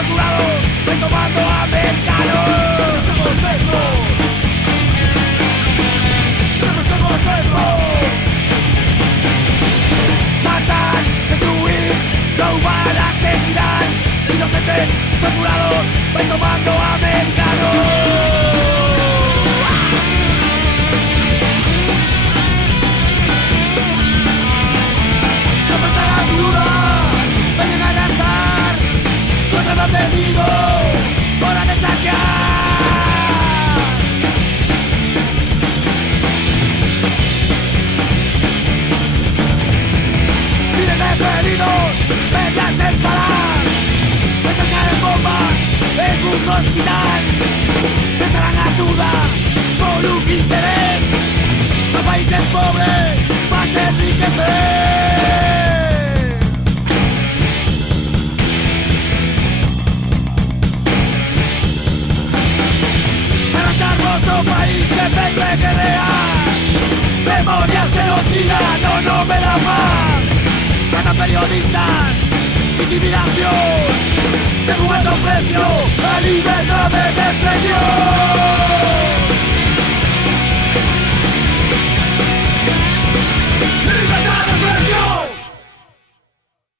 torturados, vais tomando americanos. Somos mismos. Somos mismos. Matan, destruir, robar, asesinar. Inocentes, torturados, vais tomando americanos. Detenido, hora de saquear. Miles de feridos, vengan sin parar. Entregar en bombas en un hospital. Estarán a suda por un interés. A países pobres más enriquecer. Hermoso país se venga a guerrear. Memoria genocida, no me da más. Tratan periodistas, intimidación. Tengo un alto precio